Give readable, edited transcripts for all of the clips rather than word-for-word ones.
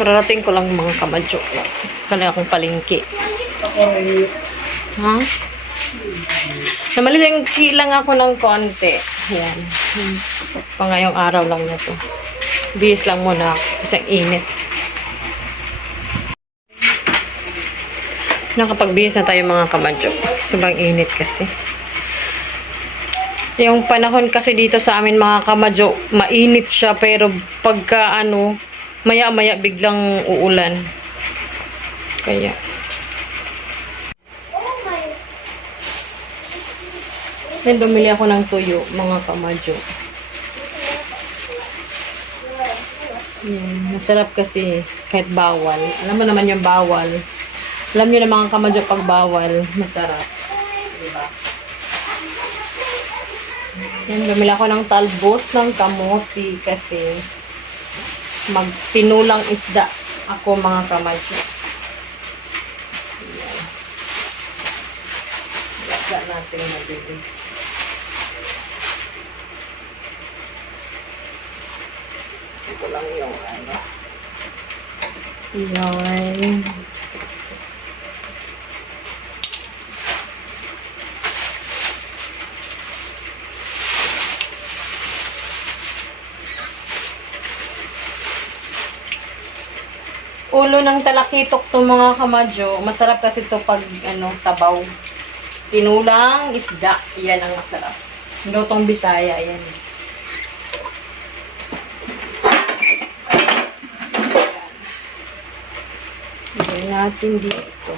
Kararating ko lang mga kamadyo. Kala akong palingki. Ha? Namalilingki lang ako ng konti. Yan. Pa ngayong araw lang na to. Bihis lang muna ako. Isang init. Nakapagbihis na tayo mga kamadyo. Sobrang init kasi. Yung panahon kasi dito sa amin mga kamadyo, mainit siya pero pagka maya-maya biglang uulan. Kaya. Then bumili ako ng tuyo mga kamadyo. Masarap kasi kahit bawal. Alam mo naman yung bawal. Alam nyo na mga kamadyo pag bawal, masarap. Diba? Yan, bumili ako ng talbos ng kamote kasi magpinulang isda ako mga kamadyo. Yan. Isda natin nabili. Ito lang yung Yan. Ulo ng talakitok to mga kamadyo. Masarap kasi to pag sabaw. Tinulang isda. Yan ang masarap. Lutong Bisaya. Yan. Lagyan natin dito.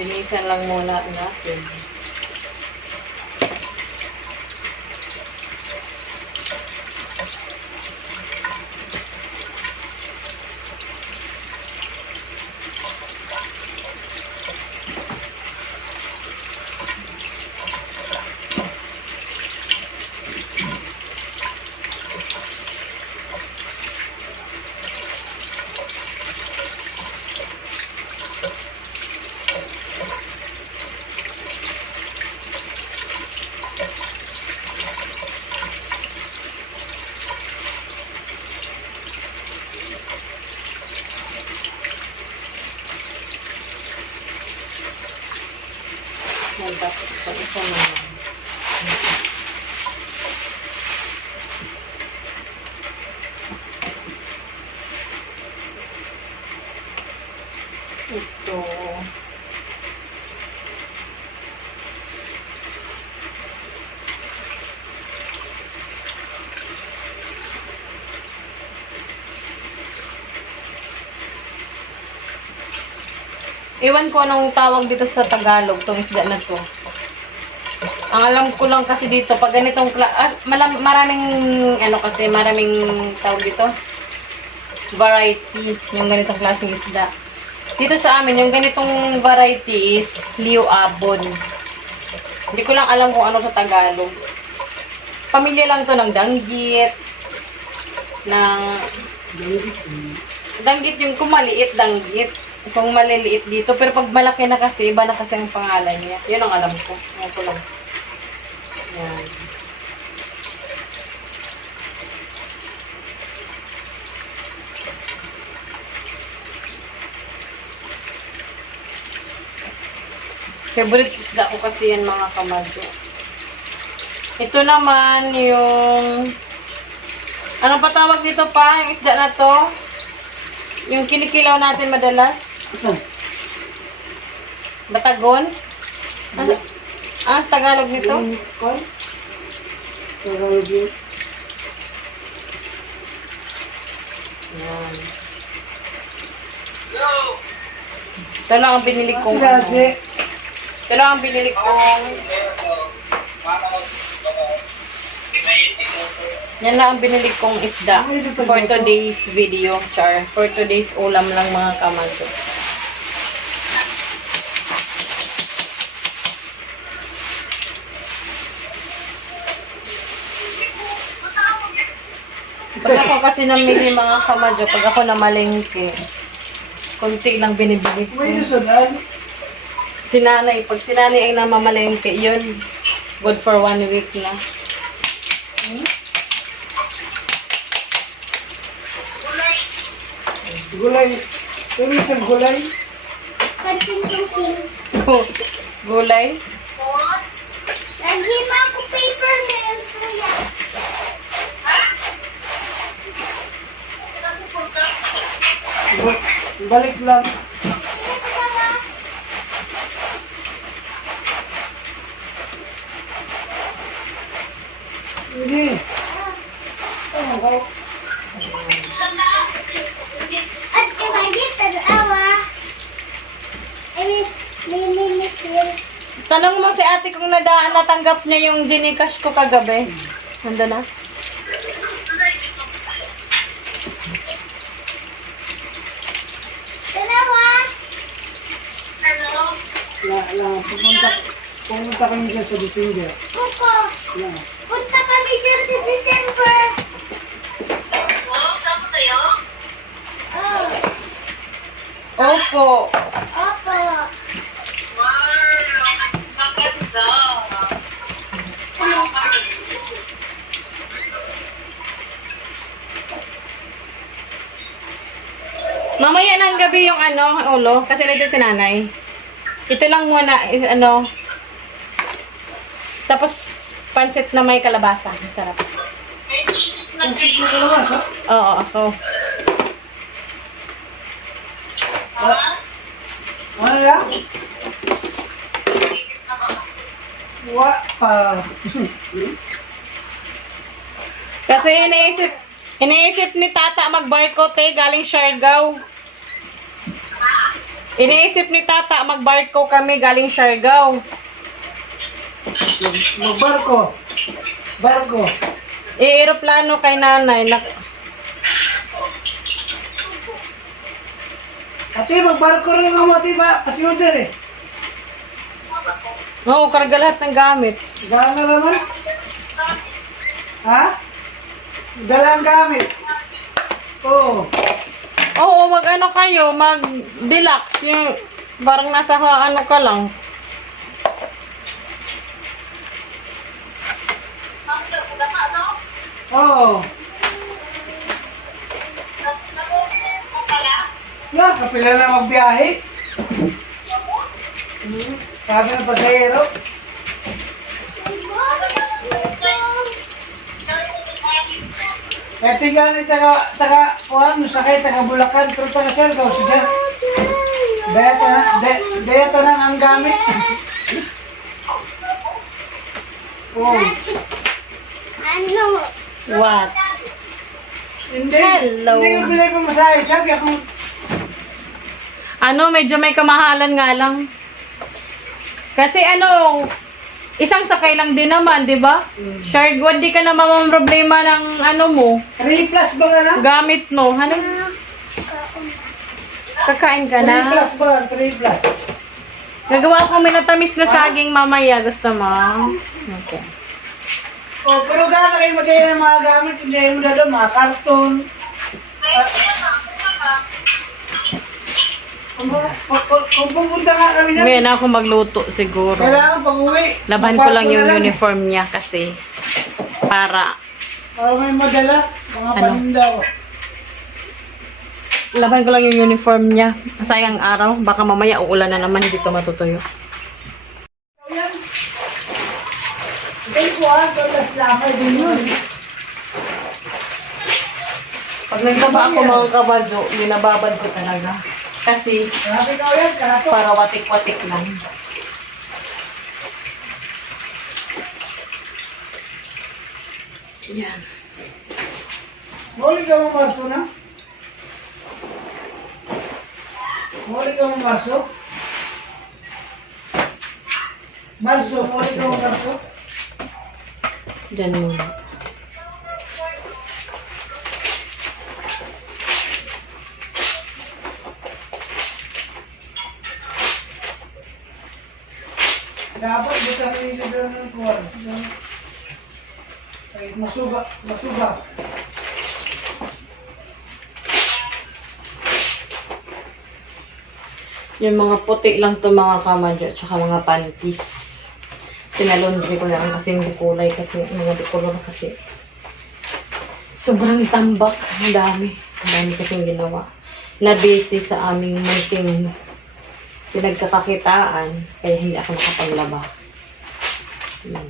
Linisan lang muna natin. Tapos isa naman. Ito. Ewan ko anong tawag dito sa Tagalog, tong isda na to. Ang alam ko lang kasi dito, pag ganitong maraming maraming tawag dito, variety, yung ganitong klaseng isda. Dito sa amin, yung ganitong variety is Leo Abon. Hindi ko lang alam kung ano sa Tagalog. Pamilya lang to ng danggit, danggit yung kung maliit, danggit. Kung maliliit dito. Pero pag malaki na kasi, iba na kasi ang pangalan niya. Yun ang alam ko. Yan ko lang. Yan. Favorite isda ko kasi yan mga kamadyo. Ito naman yung anong patawag dito pa? Yung isda na to? Yung kinikilaw natin madalas? Batagon? Ano Tagalog nito? Yan. Ito lang ang binili kong ito lang ang binili kong yan lang ang binili kong isda for today's video, char. For today's ulam lang mga kamadyo. Pag ako kasi namili mga kamadyo, pag ako namalengke, konti lang binibili ko. Sinanay, pag sinanay ay namamalengke, yun, good for 1 week na. Gulay. Ito sa gulay. Gulay. Lagi mo ako paper nails mo yan. Balik lang. Hindi. Ano ka? At kaya tanawa. May Tanong mo si ate kung natanggap niya yung Gcash ko kagabi. Nanda na? tanawa. Pumunta kami dyan sa December. Kuko. Yan. Punta kami dyan sa December. Oh. Opo. Opo. Mamaya ng gabi yung ulo. Kasi nito si nanay. Ito lang muna is Tapos pansit na may kalabasa. Masarap. Ang sit mo kalawas, ha? Oo, ako. Ano yan? Wa pa. Kasi iniisip ni tata mag-barcode galing Siargao. Iniisip ni tata mag-barco kami galing Siargao. Magbarko. Barko. Eroplano kay nanay. Ate, magbarko rin ang mati ba? Pasunod eh. Oo, karga lahat ng gamit. Dala na naman. Ha? Dala ang gamit. Oo. Oo, mag-ano kayo, mag-deluxe. Yung parang nasa ano ka lang. Oo. Yan, kapila na magbiyahe. Sabi ng pasahero. Kaya tiga ni taga Bulacan, pero taga Siargao siya. Daya tanan ang gamit. Oh. Ano? What? Hindi. Hello. Hindi ka bilay pa masahe. Sabi ako, Medyo may kamahalan nga lang. Kasi isang sakay lang din naman, di ba? Siargao, di ka na problema ng mo, 3 plus ba ka na? gamit mo. Kakain ka 3 na? plus ba? 3 plus. Gagawa ko minatamis na saging mamaya. Gusto mo? Okay. Oh, pero gano'n kayo magkaya ng mga gamit, hindi mo na doon, mga karton. Kung pupunta nga kami dyan, Ngayon ako magluto siguro. kailangan pag-uwi. Laban ko lang yung magkwarto na uniform niya kasi para Para may madala, mga Ano? paninda ko. laban ko lang yung uniform niya. Masayang araw, baka mamaya uulan na naman, hindi to matutuyo. Yan. Ito po dolas lamay din yun. Pag nagbaba ako mga kabadyo, binababad ko talaga. Kasi Grabe ka yan, karato. para watik-watik lang. Yan. Muli ka mo marso na? Muli ka mo marso? Marso, muli ka mo marso? Diyan muna. Dapat buta ko yung doon ng kuwan. Ay, masuga, masuga. Yung mga puti lang to mga kamadyo, tsaka mga panties. Pinalundry ko lang kasi hindi kulay kasi, mga decolor kasi. Sobrang tambak. Ang dami. Ang dami kasing ginawa. na busy sa aming munting pinagkakakitaan, kaya hindi ako nakapaglaba. Yan,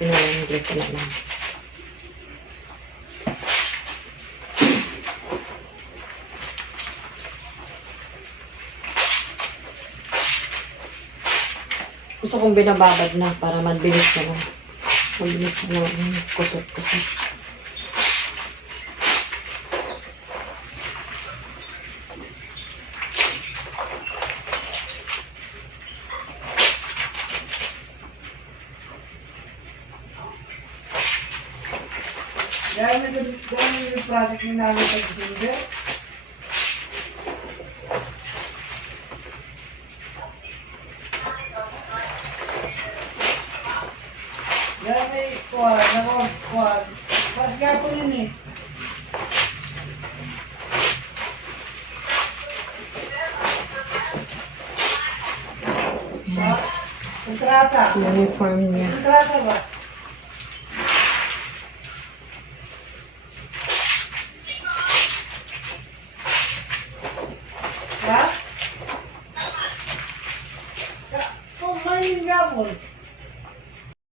pinalanggi ko na lang. Gusto kong binababad na para mabilis na lang. Mabilis na lang yung kusot-kusot. Dahil yung project ni namin sa December. Dahil may squad. Pas nga po yun eh. Kontrata. Uniform niya. Kontrata ba? Ha? Kung manin nga mo.